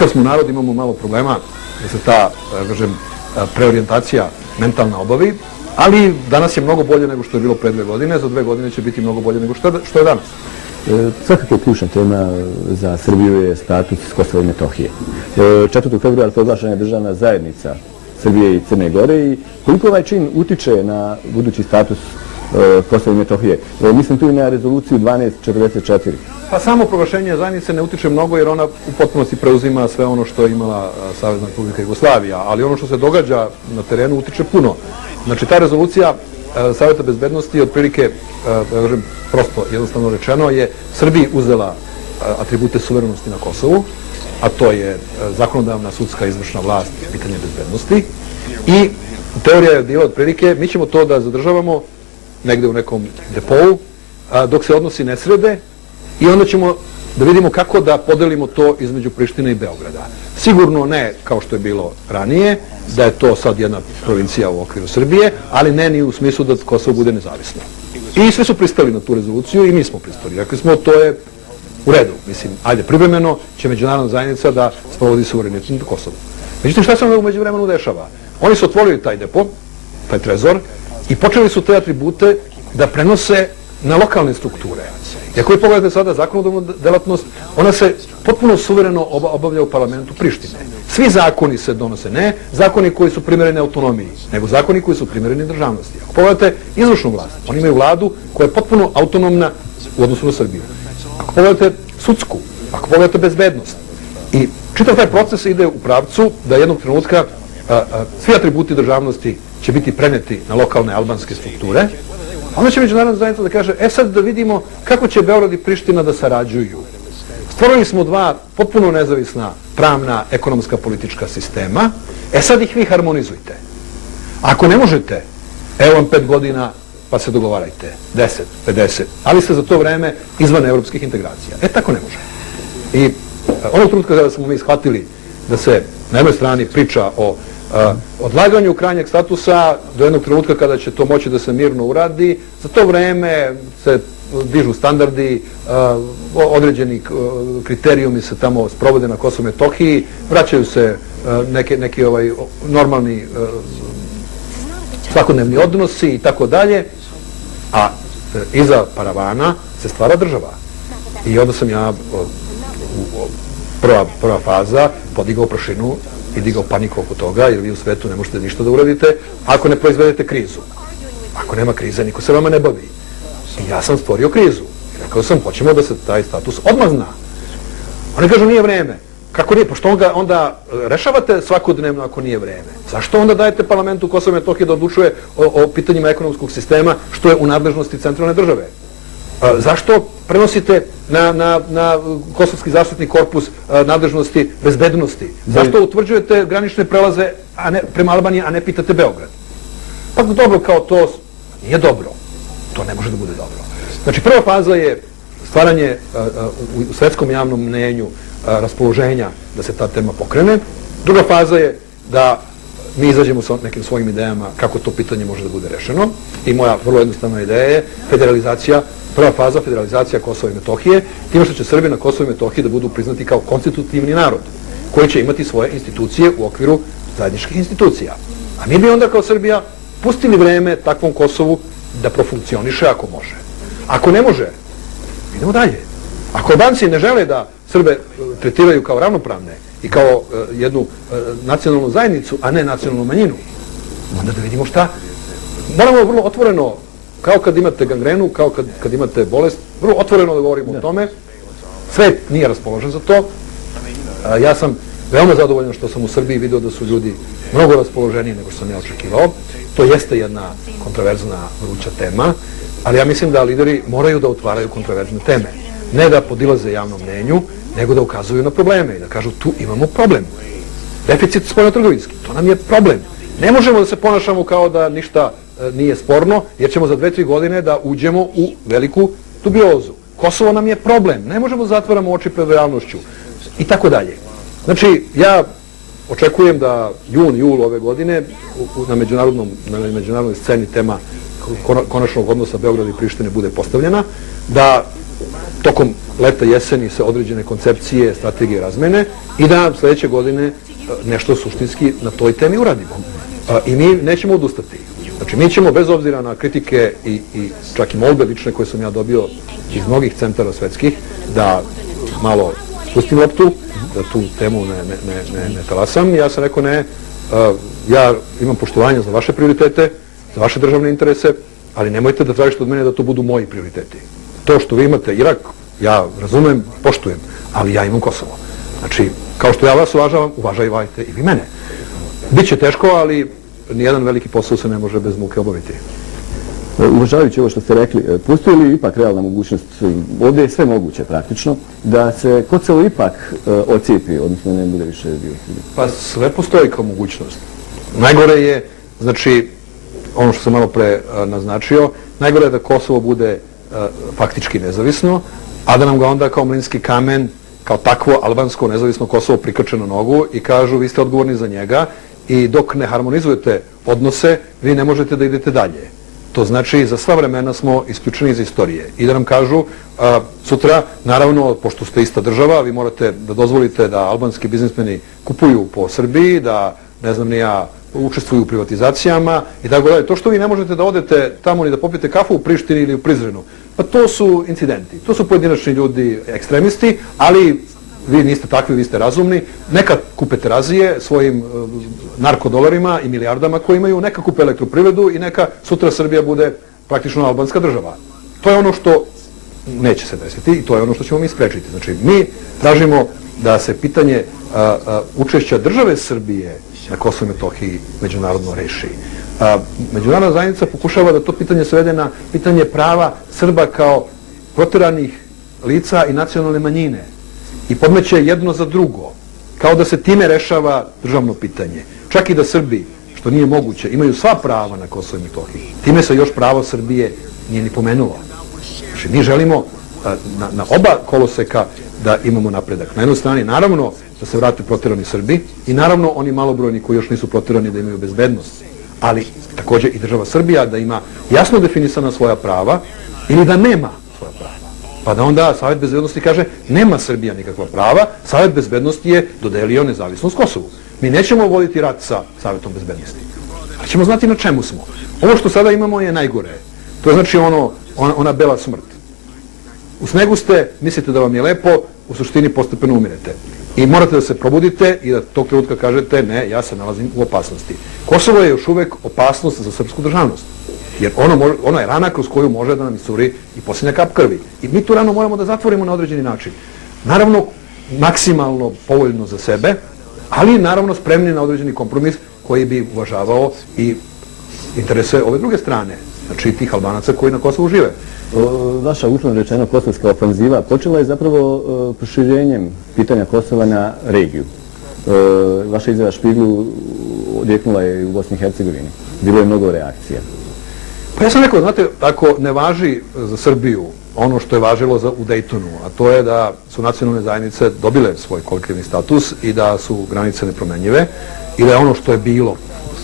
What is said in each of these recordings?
Takav smo narod, imamo malo problema da se ta, kažem, preorijentacija mentalna obavi, ali danas je mnogo bolje nego što je bilo pre 2 godine, za 2 godine će biti mnogo bolje nego što je danas. Svakako ključna tema za Srbiju je status Kosova i Metohije. 4. februara proglašena je državna zajednica Srbije i Crne Gore i koliko ovaj čin utiče na budući status Kosova i Metohije? Mislim tu i na rezoluciju 1244. Pa samo proglašenje zajednice ne utiče mnogo jer ona u potpunosti preuzima sve ono što je imala Savezna Republika Jugoslavija, ali ono što se događa na terenu utiče puno. Znači ta rezolucija Saveta bezbednosti otprilike, prosto jednostavno rečeno, je Srbiji uzela atribute suverenosti na Kosovu, a to je zakonodavna, sudska, izvršna vlast, pitanje bezbednosti. I teorija je bila otprilike, mi ćemo to da zadržavamo negde u nekom depou, dok se odnosi ne srede, i onda ćemo da vidimo kako da podelimo to između Prištine i Beograda. Sigurno ne kao što je bilo ranije, da je to sad jedna provincija u okviru Srbije, ali ne ni u smislu da Kosovo bude nezavisno. I svi su pristali na tu rezoluciju i mi smo pristali. Rekli smo, to je u redu. Mislim, ajde, privremeno će međunarodna zajednica da sprovodi suverenitet na Kosovu. Međutim, šta se onda u međuvremenu dešava? Oni su otvorili taj depo, taj trezor, i počeli su te atribute da prenose na lokalne strukture. I ako vi pogledate sada zakonodavnu delatnost, ona se potpuno suvereno obavlja u parlamentu Prištine. Svi zakoni se donose, ne zakoni koji su primereni autonomiji, nego zakoni koji su primereni državnosti. Ako pogledate izvršnu vlast, oni imaju vladu koja je potpuno autonomna u odnosu na Srbiju. Ako pogledate sudsku, ako pogledate bezbednost. I čitav taj proces ide u pravcu da jednog trenutka svi atributi državnosti će biti preneti na lokalne albanske strukture, a onda će međunarodna zajednica da kaže, sad da vidimo kako će Beograd i Priština da sarađuju. Stvorili smo 2 potpuno nezavisna pravna, ekonomska, politička sistema, sad ih vi harmonizujte. Ako ne možete, evo vam 5 godina pa se dogovarajte, 10, 50, ali ste za to vreme izvan evropskih integracija. Tako ne može. I onog trenutka kada smo mi shvatili da se na jednoj strani priča o odlaganju krajnjeg statusa do jednog trenutka kada će to moći da se mirno uradi, za to vreme se dižu standardi, određeni kriterijumi se tamo sprovode na Kosovu i Metohiji, vraćaju se neki normalni svakodnevni odnosi i tako dalje, a iza paravana se stvara država. I onda sam ja, prva faza, podigao prašinu i digao paniku oko toga, jer vi u svetu ne možete ništa da uradite ako ne proizvedete krizu. Ako nema krize, niko se vama ne bavi. I ja sam stvorio krizu. I rekao sam, hoćemo da se taj status odmah zna. Oni kažu, nije vreme. Kako nije? Pošto onda rešavate svakodnevno ako nije vreme. Zašto onda dajete parlamentu Kosova i Metohije da odlučuje o pitanjima ekonomskog sistema, što je u nadležnosti centralne države? Zašto prenosite na Kosovski zaštitni korpus nadležnosti bezbednosti? Zašto utvrđujete granične prelaze prema Albaniji, a ne pitate Beograd? Pa dobro, kao to nije dobro. To ne može da bude dobro. Znači, prva faza je stvaranje u svetskom javnom mnenju raspoloženja da se ta tema pokrene. Druga faza je da mi izađemo sa nekim svojim idejama kako to pitanje može da bude rešeno. I moja vrlo jednostavna ideja je federalizacija, prva faza federalizacija Kosova i Metohije, time što će Srbi na Kosovu i Metohiji da budu priznati kao konstitutivni narod, koji će imati svoje institucije u okviru zajedničkih institucija. A mi bi onda kao Srbija pustili vreme takvom Kosovu da profunkcioniše ako može. Ako ne može, idemo dalje. Ako Albanci ne žele da Srbe tretiraju kao ravnopravne i kao jednu nacionalnu zajednicu, a ne nacionalnu manjinu, onda da vidimo šta. Moramo vrlo otvoreno, kao kad imate gangrenu, kao kad imate bolest, vrlo otvoreno da govorimo o tome. Svet nije raspoložen za to. Ja sam veoma zadovoljan što sam u Srbiji vidio da su ljudi mnogo raspoloženiji nego što sam ja očekivao. To jeste jedna kontroverzna, vruća tema, ali ja mislim da lideri moraju da otvaraju kontroverzne teme. Ne da podilaze javnom mnenju, nego da ukazuju na probleme i da kažu tu imamo problem. Deficit spoljnotrgovinski, to nam je problem. Ne možemo da se ponašamo kao da ništa nije sporno, jer ćemo za 2-3 godine da uđemo u veliku dubiozu. Kosovo nam je problem, ne možemo da zatvaramo oči pred realnošću i tako dalje. Znači, ja očekujem da jul ove godine na međunarodnoj sceni tema konačnog odnosa Beograda i Prištine bude postavljena, da tokom leta, jeseni se određene koncepcije, strategije razmene i da sledeće godine nešto suštinski na toj temi uradimo. I mi nećemo odustati. Znači, mi ćemo, bez obzira na kritike i čak i molbe lične koje sam ja dobio iz mnogih centara svetskih, da malo spustim loptu, da tu temu ne talasam. Ja sam rekao ne, ja imam poštovanja za vaše prioritete, za vaše državne interese, ali nemojte da tražite od mene da to budu moji prioriteti. To što vi imate Irak, ja razumem, poštujem, ali ja imam Kosovo. Znači, kao što ja vas uvažavam, uvažavajte i vi mene. Biće teško, ali nijedan veliki posao se ne može bez muke obaviti. Uvažavajući ovo što ste rekli, postoji li ipak realna mogućnost, ovdje je sve moguće praktično, da se Kosovo ipak ocijepi, odnosno ne bude više dio Srbije? Pa sve postoji kao mogućnost. Najgore je, znači, ono što sam malo pre naznačio, najgore je da Kosovo bude faktički nezavisno, a da nam ga onda kao mlinski kamen, kao takvo albansko nezavisno Kosovo prikače na nogu i kažu vi ste odgovorni za njega i dok ne harmonizujete odnose, vi ne možete da idete dalje. To znači, za sva vremena smo isključeni iz istorije. I da nam kažu, sutra, naravno, pošto ste ista država, vi morate da dozvolite da albanski biznismeni kupuju po Srbiji, da, ne znam ni ja, učestvuju u privatizacijama i tako dalje. To što vi ne možete da odete tamo ni da popijete kafu u Prištini ili u Prizrenu, pa to su incidenti. To su pojedinačni ljudi, ekstremisti, ali vi niste takvi, vi ste razumni. Neka kupe Terazije svojim narkodolarima i milijardama koje imaju, neka kupe elektroprivredu i neka sutra Srbija bude praktično albanska država. To je ono što neće se desiti i to je ono što ćemo mi sprečiti. Znači, mi tražimo da se pitanje učešća države Srbije na Kosovo i Metohiji međunarodno reši. Međunarodna zajednica pokušava da to pitanje svede na pitanje prava Srba kao proteranih lica i nacionalne manjine i podmeće jedno za drugo, kao da se time rešava državno pitanje. Čak i da Srbi, što nije moguće, imaju sva prava na Kosovo i Metohiji. Time se još pravo Srbije nije ni pomenulo. Znači, mi želimo na oba koloseka da imamo napredak. Na jednoj strani, naravno, da se vrate proterani Srbi i naravno oni malobrojni koji još nisu proterani da imaju bezbednost, ali također i država Srbija da ima jasno definisana svoja prava ili da nema svoja prava. Pa da onda Savet bezbednosti kaže nema Srbija nikakva prava, Savet bezbednosti je dodelio nezavisnost Kosovu. Mi nećemo voditi rat sa Savetom bezbednosti, ali ćemo znati na čemu smo. Ovo što sada imamo je najgore. To je znači ona bela smrt. U snegu ste, mislite da vam je lepo, u suštini postepeno umirete. I morate da se probudite i da tog trenutka kažete ne, ja se nalazim u opasnosti. Kosovo je još uvek opasnost za srpsku državnost. Jer ono je rana kroz koju može da nam iscuri i posljednja kap krvi. I mi tu ranu moramo da zatvorimo na određeni način. Naravno, maksimalno povoljno za sebe, ali naravno spremni na određeni kompromis koji bi uvažavao i interese ove druge strane, znači tih Albanaca koji na Kosovu žive. Vaša uslovno rečeno kosovska ofenziva počela je zapravo proširenjem pitanja Kosova na regiju. Vaša izjava Špiglu odjeknula je u Bosni i Hercegovini. Bilo je mnogo reakcija. Pa ja sam rekao, znate, ako ne važi za Srbiju ono što je važilo u Dejtonu, a to je da su nacionalne zajednice dobile svoj kolektivni status i da su granice nepromenjive i da je ono što je bilo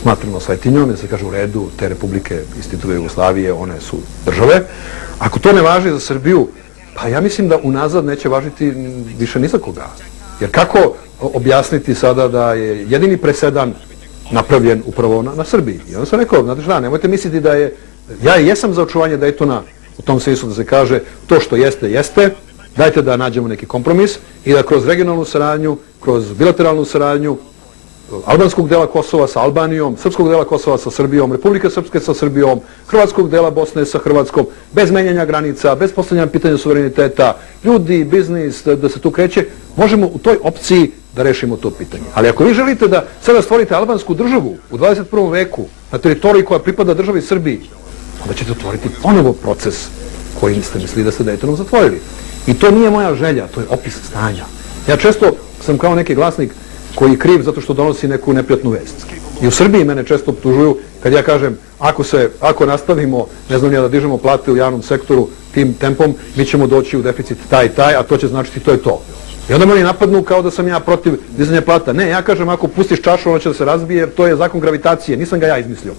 smatrano svetinjom, da se kaže u redu, te republike institutive Jugoslavije, one su države. Ako to ne važi za Srbiju, pa ja mislim da unazad neće važiti više ni za koga. Jer kako objasniti sada da je jedini presedan napravljen upravo na Srbiji? I onda sam rekao, znate šta, nemojte misliti da je, ja jesam za očuvanje Dejtona u tom smislu da se kaže to što jeste, jeste, dajte da nađemo neki kompromis i da kroz regionalnu saradnju, kroz bilateralnu saradnju albanskog dela Kosova sa Albanijom, srpskog dela Kosova sa Srbijom, Republike Srpske sa Srbijom, hrvatskog dela Bosne sa Hrvatskom, bez menjanja granica, bez postavljanja pitanja suvereniteta, ljudi, biznis, da se tu kreće, možemo u toj opciji da rešimo to pitanje. Ali ako vi želite da sada stvorite albansku državu u 21. veku na teritoriji koja pripada državi Srbiji, onda ćete otvoriti ponovo proces koji ste mislili da ste Dejtonom zatvorili. I to nije moja želja, to je opis stanja. Ja često sam kao neki glasnik koji je kriv zato što donosi neku neprijatnu vest. I u Srbiji mene često optužuju kad ja kažem ako nastavimo, ne znam ja, da dižemo plate u javnom sektoru tim tempom, mi ćemo doći u deficit taj i taj, a to će značiti to je to. I onda me oni napadnu kao da sam ja protiv dizanja plata. Ne, ja kažem ako pustiš čašu ona će da se razbije jer to je zakon gravitacije, nisam ga ja izmislio.